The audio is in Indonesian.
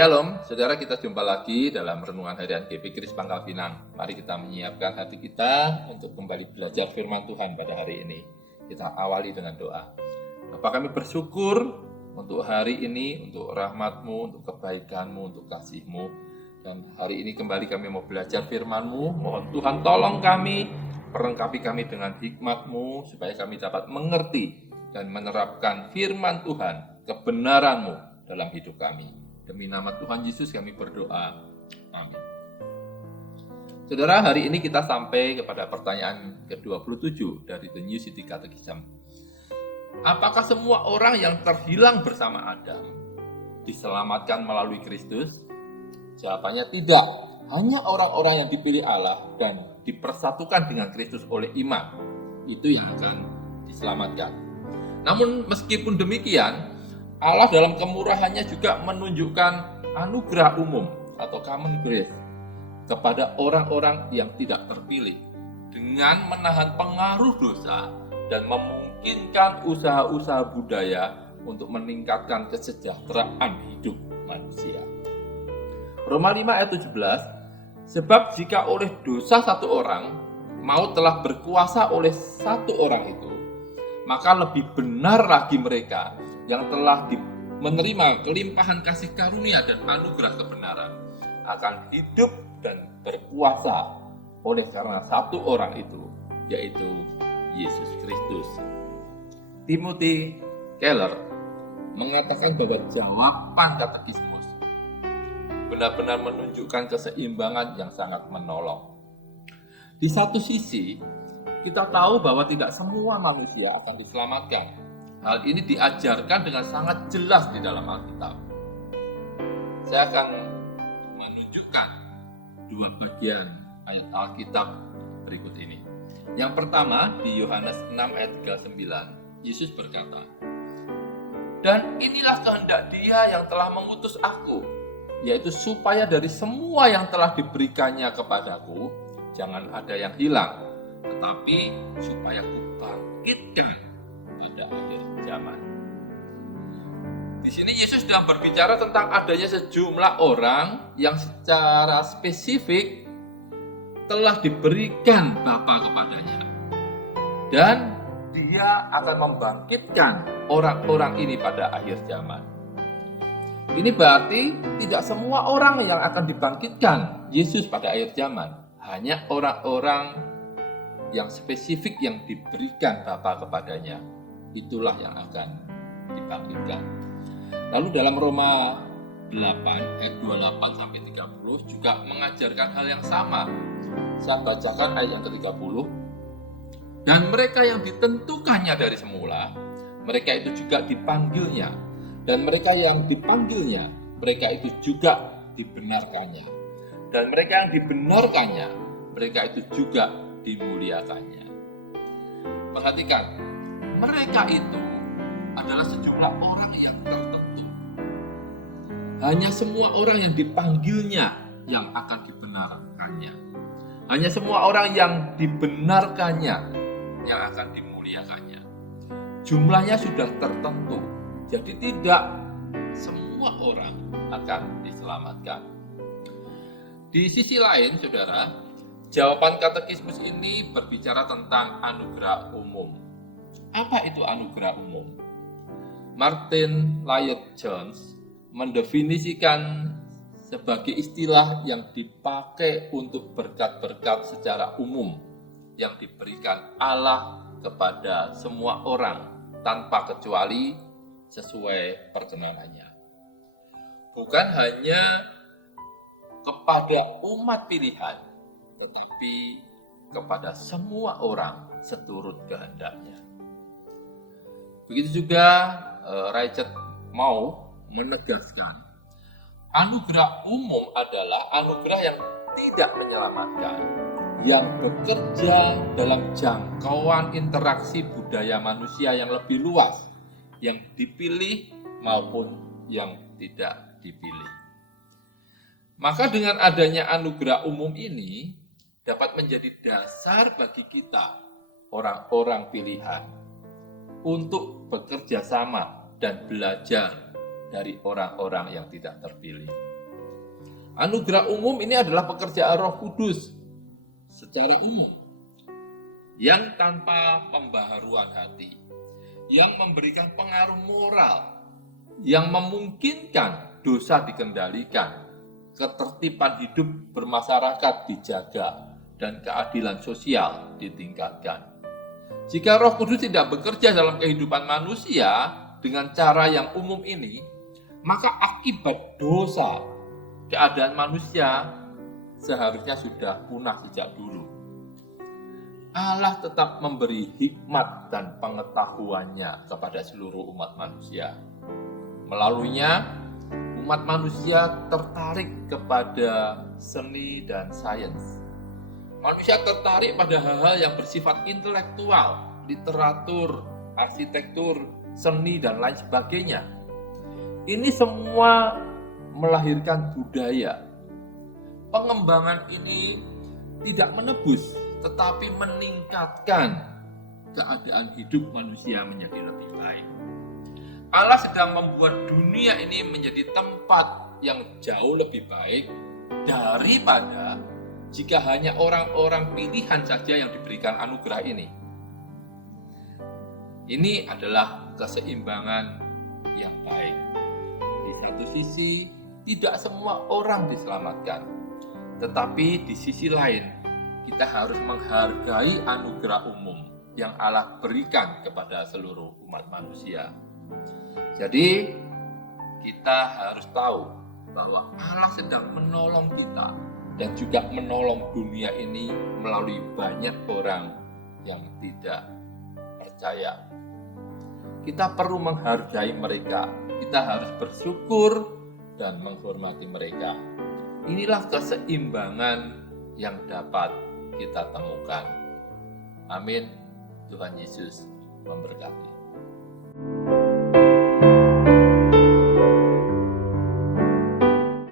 Shalom, saudara, kita jumpa lagi dalam renungan harian GP Kris Pangkal Pinang. Mari kita menyiapkan hati kita untuk kembali belajar firman Tuhan pada hari ini. Kita awali dengan doa. Bapa, kami bersyukur untuk hari ini, untuk rahmat-Mu, untuk kebaikan-Mu, untuk kasih-Mu. Dan hari ini kembali kami mau belajar firman-Mu. Mohon Tuhan tolong kami, perlengkapi kami dengan hikmat-Mu, supaya kami dapat mengerti dan menerapkan firman Tuhan, kebenaran-Mu dalam hidup kami. Demi nama Tuhan Yesus kami berdoa. Amin. Saudara, hari ini kita sampai kepada pertanyaan ke-27 dari The New City Catechism. Apakah semua orang yang terhilang bersama Adam diselamatkan melalui Kristus? Jawabannya tidak. Hanya orang-orang yang dipilih Allah dan dipersatukan dengan Kristus oleh iman, itu yang akan diselamatkan. Namun meskipun demikian, Allah dalam kemurahannya juga menunjukkan anugerah umum atau common grace kepada orang-orang yang tidak terpilih dengan menahan pengaruh dosa dan memungkinkan usaha-usaha budaya untuk meningkatkan kesejahteraan hidup manusia. Roma 5 ayat 17, sebab jika oleh dosa satu orang, maut telah berkuasa oleh satu orang itu, maka lebih benar lagi mereka yang telah menerima kelimpahan kasih karunia dan anugerah kebenaran akan hidup dan berkuasa oleh karena satu orang itu, yaitu Yesus Kristus. Timothy Keller mengatakan bahwa jawaban katekismus benar-benar menunjukkan keseimbangan yang sangat menolong. Di satu sisi, kita tahu bahwa tidak semua manusia akan diselamatkan. Hal ini diajarkan dengan sangat jelas di dalam Alkitab. Saya akan menunjukkan dua bagian ayat Alkitab berikut ini. Yang pertama di Yohanes 6 ayat 39, Yesus berkata, "Dan inilah kehendak Dia yang telah mengutus aku, yaitu supaya dari semua yang telah diberikannya kepadaku, jangan ada yang hilang, tetapi supaya kubangkitkan pada akhir zaman." Di sini Yesus sedang berbicara tentang adanya sejumlah orang yang secara spesifik telah diberikan Bapa kepadanya, dan Dia akan membangkitkan orang-orang ini pada akhir zaman. Ini berarti tidak semua orang yang akan dibangkitkan Yesus pada akhir zaman, hanya orang-orang yang spesifik yang diberikan Bapa kepadanya, itulah yang akan dibangkitkan. Lalu dalam Roma 8 ayat 28 sampai 30 juga mengajarkan hal yang sama. Saya bacakan ayat yang ke-30. Dan mereka yang ditentukannya dari semula, mereka itu juga dipanggilnya. Dan mereka yang dipanggilnya, mereka itu juga dibenarkannya. Dan mereka yang dibenarkannya, mereka itu juga dimuliakannya. Perhatikan, mereka itu adalah sejumlah orang yang tertentu. Hanya semua orang yang dipanggilnya yang akan dibenarkannya. Hanya semua orang yang dibenarkannya yang akan dimuliakannya. Jumlahnya sudah tertentu. Jadi tidak semua orang akan diselamatkan. Di sisi lain, saudara, jawaban katekismus ini berbicara tentang anugerah umum. Apa itu anugerah umum? Martin Lloyd-Jones mendefinisikan sebagai istilah yang dipakai untuk berkat-berkat secara umum yang diberikan Allah kepada semua orang tanpa kecuali sesuai perkenanannya. Bukan hanya kepada umat pilihan, tetapi kepada semua orang seturut kehendaknya. Begitu juga Richard Mau menegaskan, anugerah umum adalah anugerah yang tidak menyelamatkan, yang bekerja dalam jangkauan interaksi budaya manusia yang lebih luas, yang dipilih maupun yang tidak dipilih. Maka dengan adanya anugerah umum ini dapat menjadi dasar bagi kita, orang-orang pilihan, untuk bekerja sama dan belajar dari orang-orang yang tidak terpilih. Anugerah umum ini adalah pekerjaan Roh Kudus secara umum yang tanpa pembaharuan hati, yang memberikan pengaruh moral, yang memungkinkan dosa dikendalikan, ketertiban hidup bermasyarakat dijaga, dan keadilan sosial ditingkatkan. Jika Roh Kudus tidak bekerja dalam kehidupan manusia dengan cara yang umum ini, maka akibat dosa keadaan manusia seharusnya sudah punah sejak dulu. Allah tetap memberi hikmat dan pengetahuannya kepada seluruh umat manusia. Melaluinya, umat manusia tertarik kepada seni dan sains. Manusia tertarik pada hal-hal yang bersifat intelektual, literatur, arsitektur, seni, dan lain sebagainya. Ini semua melahirkan budaya. Pengembangan ini tidak menebus, tetapi meningkatkan keadaan hidup manusia menjadi lebih baik. Allah sedang membuat dunia ini menjadi tempat yang jauh lebih baik daripada jika hanya orang-orang pilihan saja yang diberikan anugerah ini. Ini adalah keseimbangan yang baik. Di satu sisi, tidak semua orang diselamatkan. Tetapi di sisi lain, kita harus menghargai anugerah umum yang Allah berikan kepada seluruh umat manusia. Jadi, kita harus tahu bahwa Allah sedang menolong kita dan juga menolong dunia ini melalui banyak orang yang tidak percaya. Kita perlu menghargai mereka, kita harus bersyukur dan menghormati mereka. Inilah keseimbangan yang dapat kita temukan. Amin. Tuhan Yesus memberkati.